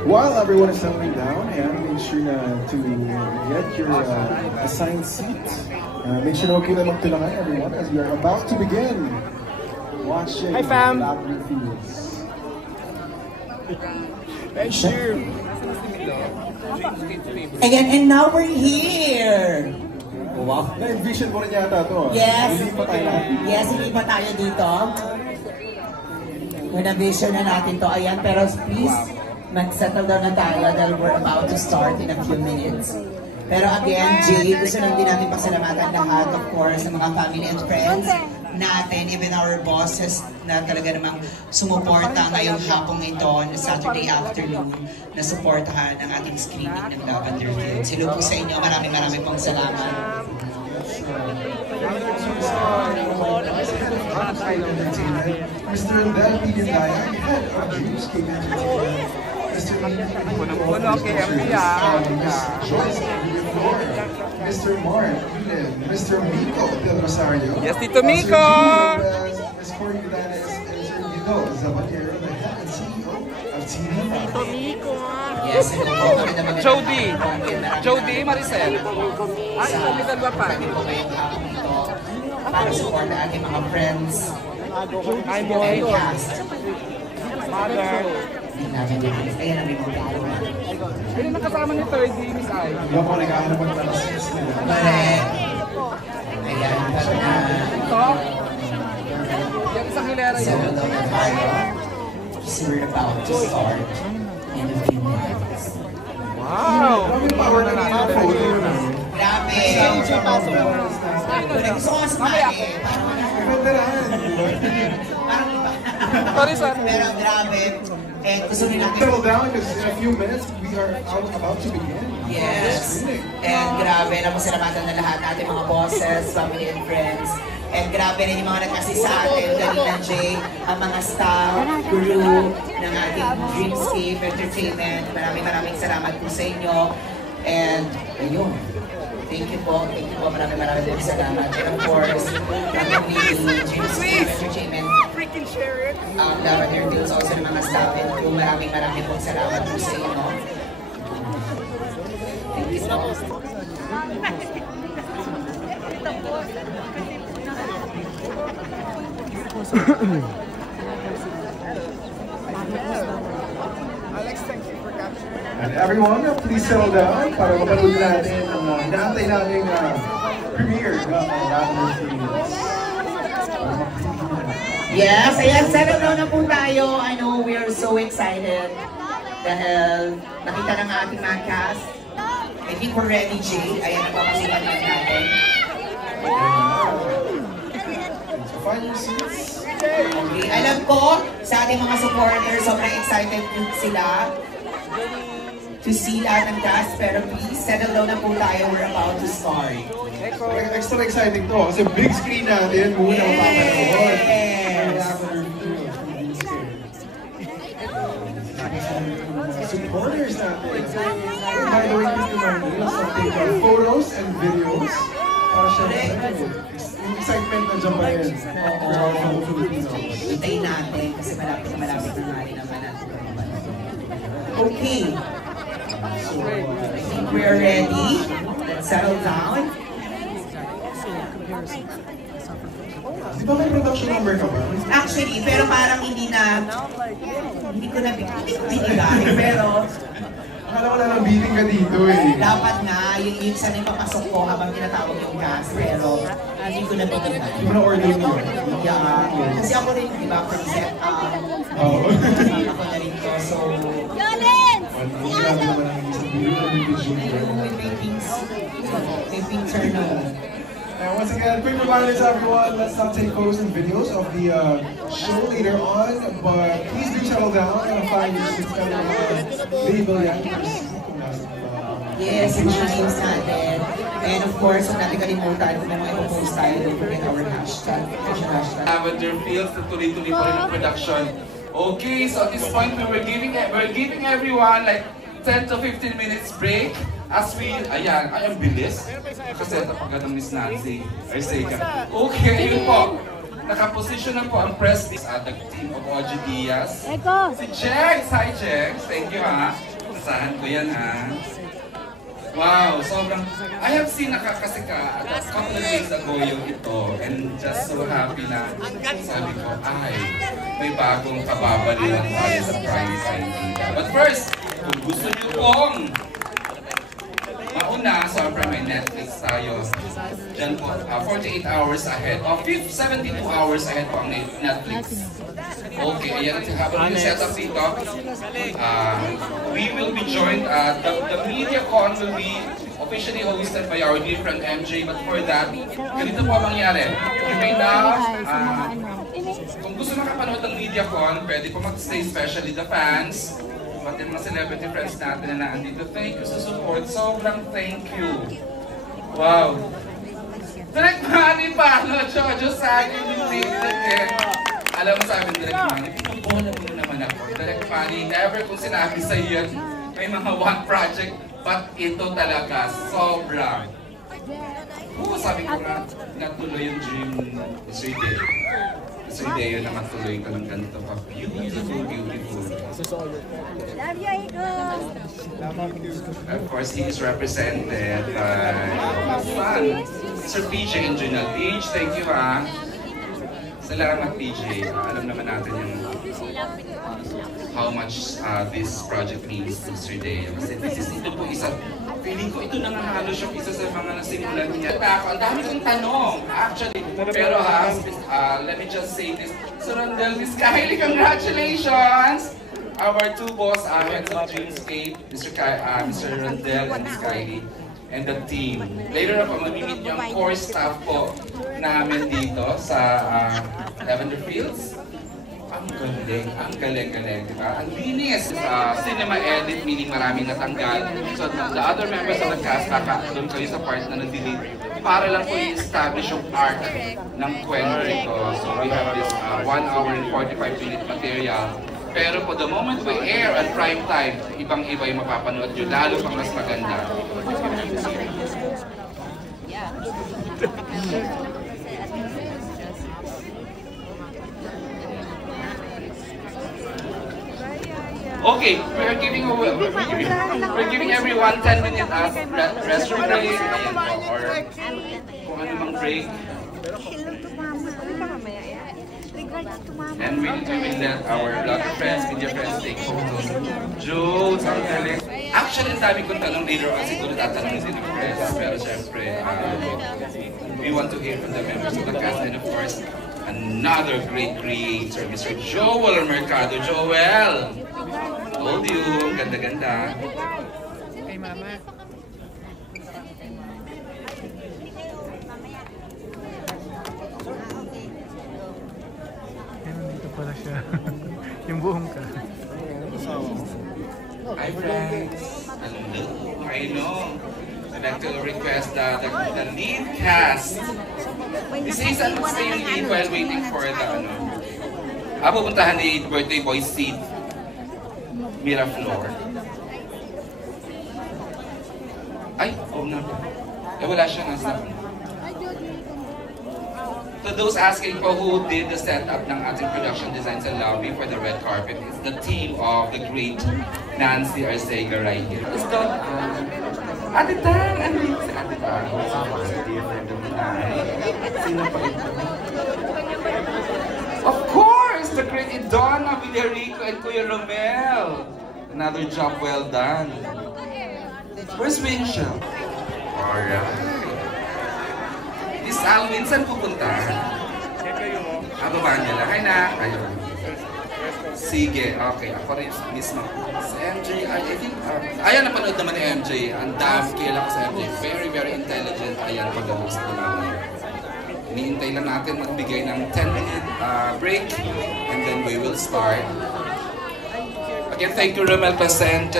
While everyone is settling down, and make sure to get your assigned seat. Make sure okay na magtulungan everyone as we are about to begin watching. Hi fam! Thank you! Again, and now we're here! Wow! Na-envision mo rin yata ito. Yes! Hindi pa tayo Yes, hindi pa tayo dito. Na-vision na natin to. Ayan, pero please, mag-settle down na tayo dahil we're about to start in a few minutes. Pero again, Jay, gusto lang din natin pasalamatan lahat, of course, ng mga family and friends natin, even our bosses na talaga namang sumuporta ngayong hapong ito, na Saturday afternoon, na suportahan ang ating screening ng Lavender Fields. Hello po sa inyo, maraming pong salamat. Mr. Del Pidindaya, head of Dreamscape Entertainment. Mr. Mr. Mark, Mr. Miko Del Rosario. Yes, Tito Miko! Ms. Corey Vidanes, and Sir Guido Zapatero, the head and CEO of TV. Tito Miko! Yes, Jody Maricel. Ay, kami dalawa pa. Para support ang ating mga friends. Hi, boy. Mother. Ayan ang mga galaw. Ano na kasama nito? Hindi Miss Ay. Hindi ako nag-ahanap ng talasis nila. Correct. Ayan, pero na. Ito? Yung isang hilera yun. So we're about to start in a few minutes. Wow! Maraming power na natin. Grabe! Gusto ko sumali. Parang iba. Sorry, sir. Pero grabe. And gusto rin natin. Settle down because in a few minutes we are about to begin. Yes. And grabe, napasalamatan na lahat natin mga bosses, family and friends. And grabe rin yung mga nag-assist sa atin, kanina Jay, ang mga staff, crew ng ating Dreamscape Entertainment. Maraming salamat po sa inyo. And ayun. Thank you po, maraming po salamat. And of course, ang Dreamscape Entertainment. Lavender Fields also ng mga staff and crew. Maraming po salamat po sa inyo. Thank you po. And everyone, please settle down para mapanood natin ang inaantay nating premiere ng Lavender Fields. Yes, ayan, settle down na po tayo. I know we are so excited dahil nakita ng ating mga cast. I think we're ready, Jay. Ayan, nagpapasipan lang natin. Find your seats. Okay, alam ko, sa ating mga supporters, sobrang excited sila to see lahat ng cast. Pero please, settle down na po tayo. We're about to start. Extra exciting to kasi big screen natin muna ang papanood. Supporters natin. By the way, Mr. Martinez, take our photos and videos para siya yung excitement na dyan pa rin. Hintayin natin kasi malapit na rin naman natin. Okay. So, I think we're ready. Let's settle down. Di ba may production number ka ba? Actually, pero parang hindi ko na binigay, pero Akala ko lang bidding ka dito eh. dapat nga, yun sana yung papasok ko habang tinatawag yung cast, pero hindi ko na binigay. Hindi mo na-order mo yun. Yeah, kasi ako rin, di ba, for set Oo. ako na rin to, so Grabe naman ang isang video na video. may picture na. Once again, quick reminders everyone, let's not take photos and videos of the show later on, but please do settle down and find your seats ka ng label yan. Yes, yung mga names natin. And of course, huwag natin kalimutan kung may mga ipopost tayo, don't forget our hashtag. Lavender Fields, na tuloy-tuloy pa rin ang production. Okay, so at this point, we're giving everyone like 10 to 15 minutes break. As we, ayan, ay ang bilis. Kasi ito pagkat ng Miss Nancy. Ay, say ka. Okay, yun po. Nakaposition na po ang press at the team of Oji Diaz. Si Jex! Hi Jex! Thank you ha. Nasahan ko yan ha. Wow, sobrang... I have seen nakakasika a couple of days ago yung ito and just so happy na sabi ko, ay, may bagong kababaliwan tayo sa prime time dito. But first, kung gusto niyo pong mauna, sobrang may Netflix tayo. Diyan po, 48 hours ahead. O, 72 hours ahead po ang Netflix. Okay, ayan at habang yung setup dito, we will be joined, the MediaCon will be officially hosted by our dear friend MJ, but for that, ganito po ang mangyari. You may now, kung gusto makapanood ng MediaCon, pwede po mag-stay, especially the fans, pati mga celebrity friends natin na nandito. Thank you sa support, sobrang thank you. Wow. Direct money pa, no? Jojo sa akin yung tingnan. Alam mo sa akin, Direct Money, pinubola mo naman ako. Direct Money, never kung sinabi sa iyo, may mga one project, but ito talaga, sobra. Oo, sabi ko nga, natuloy yung dream ni Sir Deo. Sir Deo na matuloy ka ng ganito pa. Beautiful, beautiful. Love you, Icon! Of course, he is represented by son, Sir PJ and Junal. PJ, thank you ha. Salamat PJ. Alam naman natin yung how much this project means to Sir Deo. Kasi ito po isa, feeling ko ito na nga halos yung isa sa mga nasimulan niya. Ang dami kong tanong, actually. Pero let me just say this. Sir Rondel, Miss Kylie, congratulations! Our two boss, heads of Dreamscape, Mr. Rondel and Miss Kylie, and the team. Later on, mamimit yung core staff po namin dito sa Lavender Fields. Ang galing, di ba? Ang linis! Cinema edit, meaning maraming natanggal. So the other members of the cast, doon kayo sa part na na-delete, para lang po i-establish yung arc ng kwento ito. So we have this 1 hour and 45-minute material. Pero po, the moment we air at prime time, ibang-iba yung mapapanood nyo, lalo pang mas maganda. Okay, we're giving everyone 10 minutes restroom break, or kung ano mang break. And we will let our vlogger friends, media friends take photos. Jules, ang galing. Actually, ang dami kong tanong later on, siguro tatanungin din ng friends. Pero syempre, we want to hear from the members of the cast. And of course, another great creator, Mr. Joel Mercado. Joel! Told you, ganda-ganda. Kay Mama. Dito pala siya. Yung buhong ka. Hi friends! Hello! I know! I'd like to request the lead cast. This would stay yung lead while waiting for the pupuntahan ni birthday boy Sid Miraflor. Ay! Oh na. Wala siya nasa. To those asking po who did the setup ng ating production design sa lobby for the red carpet, it's the team of the great Nancy Arcega right here. Let's go. Ate Tang! Ano yun si Ate Tang? Sino pa ito? Of course! The great Idonna Villarico and Kuya Romel. Another job well done. Where's Winchell? Alright. Miss Alvin, saan pupunta? Baba niya lang. Hi na. Ayun. Sige, okay. Ako rin mismo. Si MJ, I think, ayan, napanood naman ni MJ. Ang dami, kilala ko sa MJ. Very, very intelligent. Ayan, pag-host naman. Iniintay lang natin magbigay ng 10-minute break. And then we will start. Again, thank you, Romel Placente.